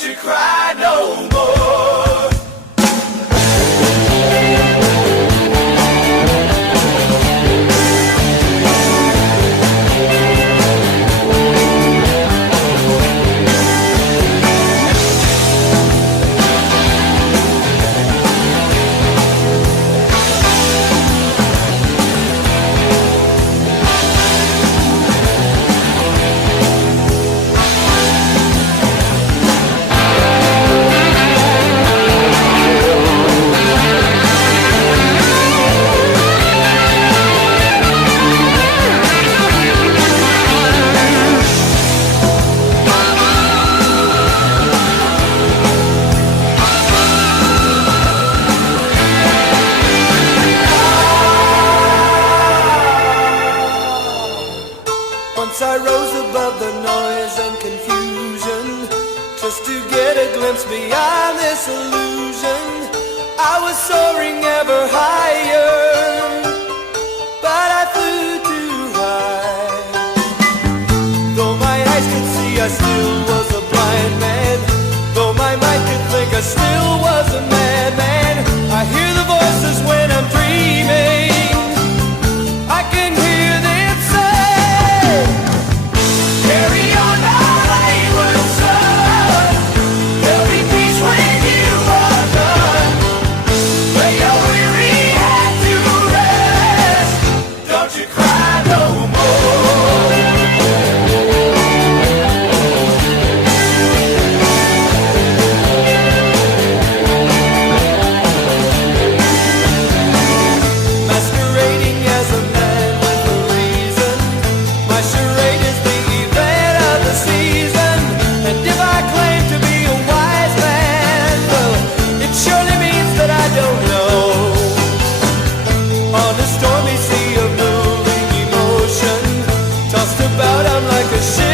Don't you cry no more. Once I rose above the noise and confusion, just to get a glimpse beyond this illusion. I was soaring ever higher, but I flew too high. Though my eyes could see, I still was a blind man. Though my mind could think, I still was a madman. I hear the voices when I'm dreaming. I can hear them say, Carry on, my wayward son. There'll be peace when you are done. Lay your weary head to rest. Don't you cry no more. masquerading as a man with a reason. My charade is the event of the season. And if I claim to be a wise man, well, it surely means that I don't know. On a stormy sea of moving emotion, tossed about I'm like a ship